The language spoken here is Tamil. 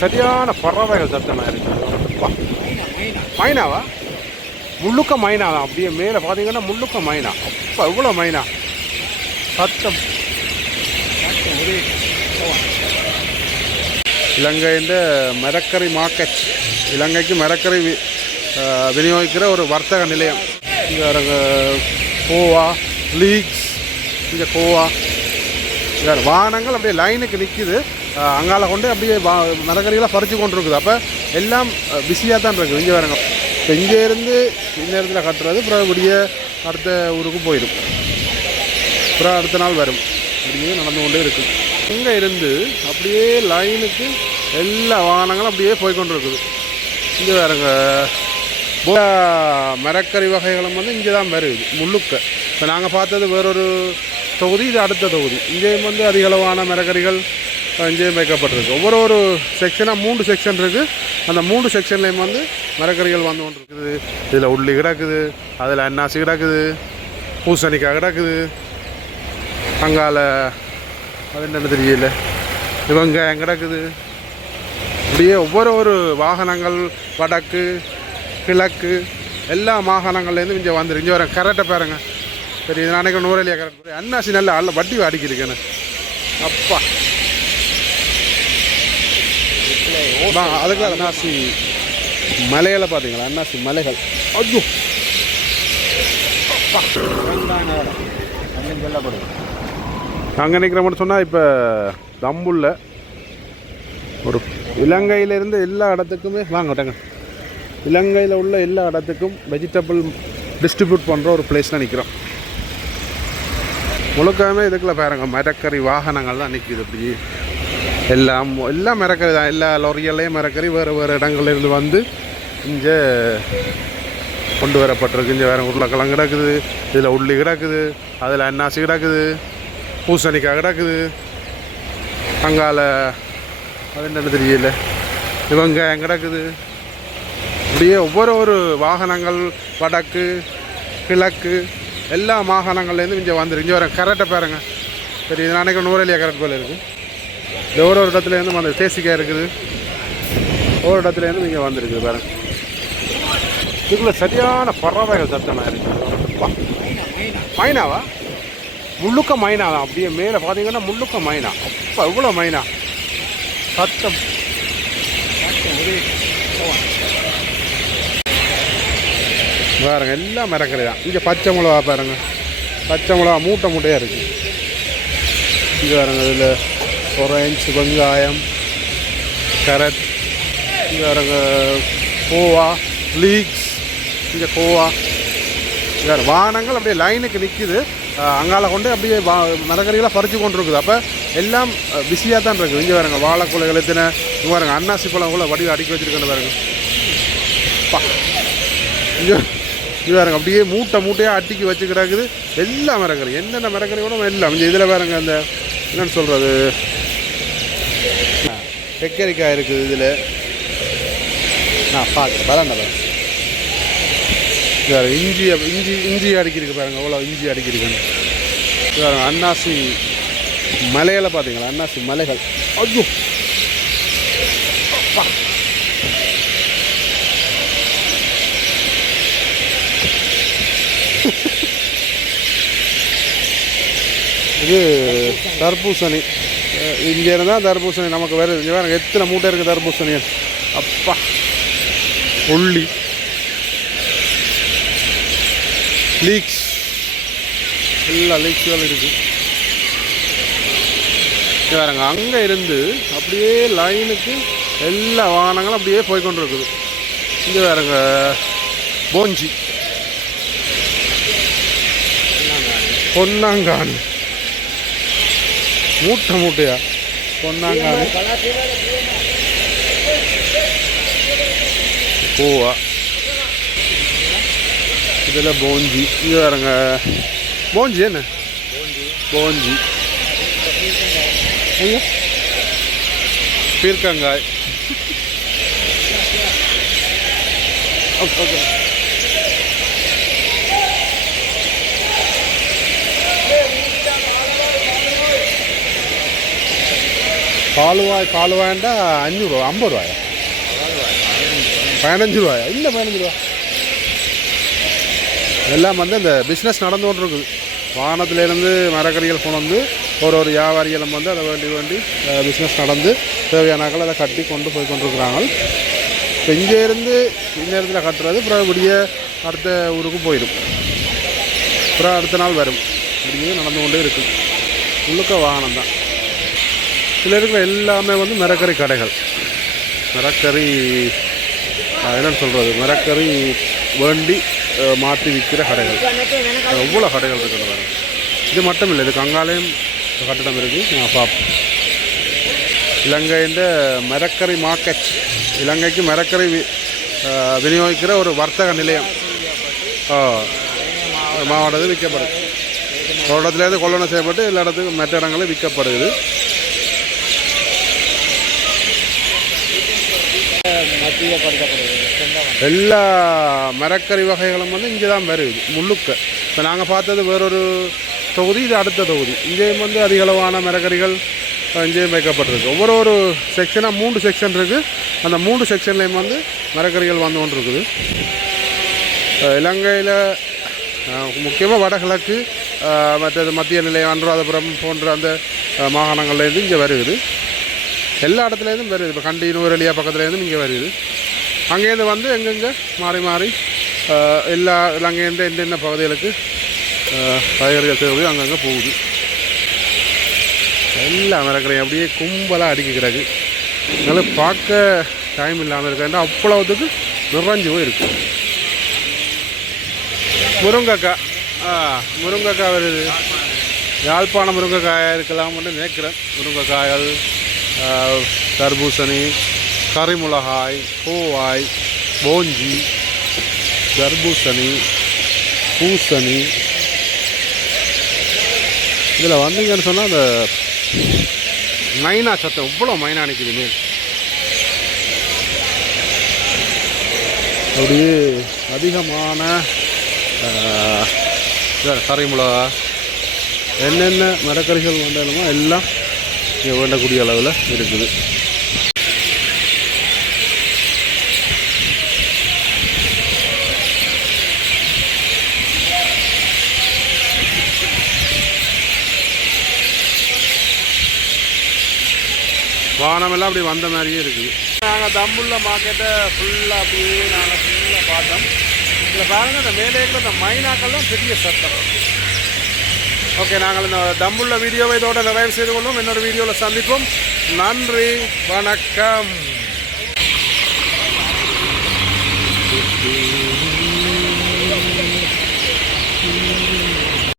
சரியான பறவைகள் சத்தமாக இருக்கு. மைனாவா? முள்ளுக்க மைனா தான். அப்படியே மேலே பார்த்தீங்கன்னா முள்ளுக்க மைனா. அப்போ இவ்வளோ மைனா சத்தம். இலங்கையின் மரக்கறி மார்க்கெட், இலங்கைக்கு மரக்கறி விநியோகிக்கிற ஒரு வர்த்தக நிலையம். இங்கே கோவா லீக்ஸ், இங்கே கோவா வாகனங்கள் அப்படியே லைனுக்கு நிற்கிது. அங்கால கொண்டு அப்படியே மரக்கறிகளாக பறித்து கொண்டு இருக்குது. அப்போ எல்லாம் பிஸியாக தான் இருக்குது. இங்கே வரங்க இப்போ இங்கே இருந்து இந்நேரத்தில் கட்டுறது அப்புறம் இப்படிய அடுத்த ஊருக்கு போயிடும். அப்புறம் அடுத்த நாள் வரும். இப்படியே நடந்து கொண்டே இருக்குது. இங்கே இருந்து அப்படியே லைனுக்கு எல்லா வாகனங்களும் அப்படியே போய்கொண்டு இருக்குது. இங்கே வேறுங்க மரக்கறி வகைகளும் வந்து இங்கே தான் வருது முள்ளுக்க. இப்போ நாங்கள் பார்த்தது வேறொரு தொகுதி, இது அடுத்த தொகுதி. இங்கேயும் வந்து அதிகளவான மரக்கறிகள் இங்கேயும் வைக்கப்பட்டிருக்கு. ஒவ்வொரு செக்ஷனாக 3 செக்ஷன் இருக்குது. அந்த 3 செக்ஷன்லேயும் வந்து மரக்கறிகள் வந்து கொண்டு இருக்குது. இதில் உள்ளி கிடக்குது, அதில் அன்னாசி கிடக்குது, பூசணிக்காய் கிடக்குது, அங்கால அது என்னென்னு தெரியல, வெங்காயம் கிடக்குது. இப்படியே ஒவ்வொரு வாகனங்கள் வடக்கு கிழக்கு எல்லா மாகாணங்கள்லேருந்து இங்கே வந்துருக்கு. இங்கே வர கரெக்டாக பாருங்க. சரி, இது நினைக்கிற நூறலியாக கரெக்ட். அன்னாசி நல்லா அல்ல வட்டி அடிக்கிருக்கேன்னு. அப்பா அதுக்கு அன்னாசி மலைகளை பார்த்தீங்களா? அன்னாசி மலைகள். ஐயோ அங்கே நிற்கிற மட்டும் சொன்னால் இப்போ தம்புள்ள ஒரு இலங்கையிலேருந்து எல்லா இடத்துக்குமே வாங்கட்டாங்க. இலங்கையில் உள்ள எல்லா இடத்துக்கும் வெஜிடபிள் டிஸ்ட்ரிபியூட் பண்ணுற ஒரு பிளேஸில் நிற்கிறோம். முழுக்காமே இதுக்குள்ள பாருங்க மரக்கறி வாகனங்கள் தான் நிற்கிது. இப்படி எல்லாம் மரக்கறி தான். எல்லா லொரியல்லையும் மரக்கறி வேறு இடங்கள்லேருந்து வந்து இங்கே கொண்டு வரப்பட்டிருக்கு. இங்கே வேறு உருளைக்கிழங்கு கிடக்குது, இதில் உள்ளி கிடக்குது, அதில் அன்னாசி கிடக்குது, பூசணிக்காய் கிடக்குது, அங்கால அது என்னென்னு தெரியல, வெங்காயம் கிடக்குது. இப்படியே ஒவ்வொரு வாகனங்கள் வடக்கு கிழக்கு எல்லா மாகாணங்கள்லேருந்து இங்கே வந்துருக்கு. இங்கே வர கரெக்டாக பாருங்க. சரி, இது நினைக்கிற நூறலியாக கரெக்ட் போல் இருக்குது. இந்த ஒரு இடத்துலேருந்து வந்து தேசிக்காய் இருக்குது. ஒவ்வொரு இடத்துலேருந்து இங்கே வந்துருக்குது பாருங்க. இதுக்குள்ள சரியான பறவைகள் சத்தமாக இருக்குது. மைனாவா? முள்ளுக்க மைனா தான். அப்படியே மேலே பார்த்தீங்கன்னா முள்ளுக்க மைனா. அப்போ இவ்வளோ மைனா சத்தம். பாருங்க எல்லாம் மரக்கறி தான். இங்கே பச்சை மிளகா பாருங்க, பச்சை மிளகா மூட்டையாக இருக்குது. இங்கே பாருங்க, இதில் ஆரஞ்சு, வெங்காயம், கேரட், இங்கே பாருங்க கோவா லீக்ஸ், இங்கே கோவா. இங்கே வாகனங்கள் அப்படியே லைனுக்கு நிற்கிது. அங்கால கொண்டு அப்படியே மரக்கறிகளாக பறித்து கொண்டு இருக்குது. அப்போ எல்லாம் பிஸியாக தான் இருக்குது. இங்கே பாருங்க வாழைக்குலைகள் எத்தனை, இங்கே பாருங்க அன்னாசி பழம் கூட வடிவ அடுக்கி வச்சுருக்கேன்னு பாருங்க. இங்கே இது பாருங்க அப்படியே மூட்டையாக அட்டிக்கு வச்சு கிடக்குது. எல்லா மரக்கறி, என்னென்ன மரக்கறி கூட எல்லாம் இங்கே இதில் பாருங்க. அந்த என்னென்னு சொல்கிறது, வெக்கரிக்காய் இருக்குது. இதில் நான் பார்க்க பரவாயில்ல. வேறு இஞ்சி அடிக்கிருக்கு பாருங்க, அவ்வளோ இஞ்சி அடிக்கிருக்குன்னு. பாருங்க அன்னாசி மலைகளை பார்த்தீங்களா? அன்னாசி மலைகள். ஐயோ இது தர்பூசணி. இங்கே இருந்தால் தர்பூசணி நமக்கு வருது. இங்கே வேறு எத்தனை மூட்டை இருக்குது தர்பூசணி. அப்பா உள்ளி லீக்ஸ், எல்லா லீக்ஸ்களும் இருக்குது. வேறுங்க அங்கே இருந்து அப்படியே லைனுக்கு எல்லா வாகனங்களும் அப்படியே போய்கொண்டு இருக்குது. இங்கே வேறுங்க போஞ்சி, பொன்னாங்கானு மூட்டையா பொன்னாங்கானு, கோவா, இதில் போஞ்சி. இது வேறுங்க போஞ்சி என்ன போஞ்சி, பீர்க்கங்காய். ஓகே காலுவாய்ண்டா 5 ரூபா 50 ரூபாயா 15 ரூபாயா இல்லை 15 ரூபா எல்லாம் வந்து இந்த பிஸ்னஸ் நடந்து கொண்டு இருக்குது. வாகனத்திலேருந்து மரக்கறிகள் கொண்டு வந்து ஒரு வியாபாரிகளும் வந்து அதை வேண்டி பிஸ்னஸ் நடந்து தேவையானாக்கள் அதை கட்டி கொண்டு போய் கொண்டிருக்கிறாங்க. இப்போ இங்கேருந்து இந்நேரத்தில் கட்டுறது அப்புறம் விடிய அடுத்த ஊருக்கு போயிடும், அப்புறம் அடுத்த நாள் வரும். இப்படியே நடந்து கொண்டே இருக்குது. முழுக்க வாகனம் தான். இதில் இருக்கிற எல்லாமே வந்து மரக்கறி கடைகள், மரக்கறி என்னென்னு சொல்கிறது, மரக்கறி வேண்டி மாற்றி விற்கிற கடைகள். எவ்வளோ கடைகள் இருக்குது பாருங்க. இது மட்டும் இல்லை, இதுக்கு அங்காலையும் கட்டடம் இருக்குது. நான் பார்ப்போம். இலங்கையின் மரக்கறி மார்க்கெட், இலங்கைக்கு மரக்கறி விநியோகிக்கிற ஒரு வர்த்தக நிலையம் மாவட்டத்தில் விற்கப்படுது. ஒரு இடத்துலேருந்து கொள்ளனை செய்யப்பட்டு எல்லா இடத்துக்கும் மற்ற இடங்களும் விற்கப்படுது. எல்லா மரக்கறி வகைகளும் வந்து இங்கே தான் வருது முழுக்க. இப்போ நாங்கள் பார்த்தது வேறொரு தொகுதி, இது அடுத்த தொகுதி. இங்கேயும் வந்து அதிகளவான மரக்கறிகள் இங்கேயும் வைக்கப்பட்டிருக்கு. ஒவ்வொரு செக்ஷனாக 3 செக்ஷன் இருக்குது. அந்த 3 செக்ஷன்லேயும் வந்து மரக்கறிகள் வந்து கொண்டு இருக்குது. இலங்கையில் முக்கியமாக வடகிழக்கு, மற்றது மத்திய நிலையம், அனுராதபுரம் போன்ற அந்த மாகாணங்கள்லேருந்து இங்கே வருது. எல்லா இடத்துலேருந்தும் வருது. இப்போ கண்டி நூரெலியா பக்கத்துலேருந்து இங்கே வருது. அங்கேருந்து வந்து எங்கெங்கே மாறி மாறி எல்லா இலங்கையிலேருந்து என்னென்ன பகுதிகளுக்கு காய்கறிகள் தேவை அங்கங்கே போகுது. எல்லா மரக்கறியும் அப்படியே கும்பலாக அடுக்கி கிடக்கு. அதனால் பார்க்க டைம் இல்லாமல் இருக்கா, அவ்வளவுத்துக்கு நிறைஞ்சு போய் இருக்கு. முருங்கைக்காய் வருது. யாழ்ப்பாண முருங்கைக்காயாக இருக்கலாம்னு நினைக்கிறேன். முருங்கைக்காய்கள், தர்பூசணி, கறிமிளகாய், கோவாய், போஞ்சி, தர்பூசணி, பூசணி. இதில் வந்தீங்கன்னு சொன்னால் அந்த மைனா சத்தம், இவ்வளோ மைனா நிற்குது மேல். அப்படியே அதிகமான கறிமிளகா, என்னென்ன மரக்கறிகள் வந்தாலுமோ எல்லாம் இங்கே வேண்டக்கூடிய அளவில் இருக்குது. வாகனமெல்லாம் அப்படி வந்த மாதிரியே இருக்குது. நாங்கள் தம்புள்ள மார்க்கெட்டை ஃபுல்லாக அப்படியே பார்த்தோம். இதில் பாருங்கள், இந்த மேலே இருக்கிற இந்த மைனாக்கள்லாம் பெரிய சத்தம். ஓகே, நாங்கள் இந்த தம்புள்ள வீடியோவை இதோட நிறைவு செய்து கொள்வோம். இன்னொரு வீடியோவில் சந்திப்போம். நன்றி, வணக்கம்.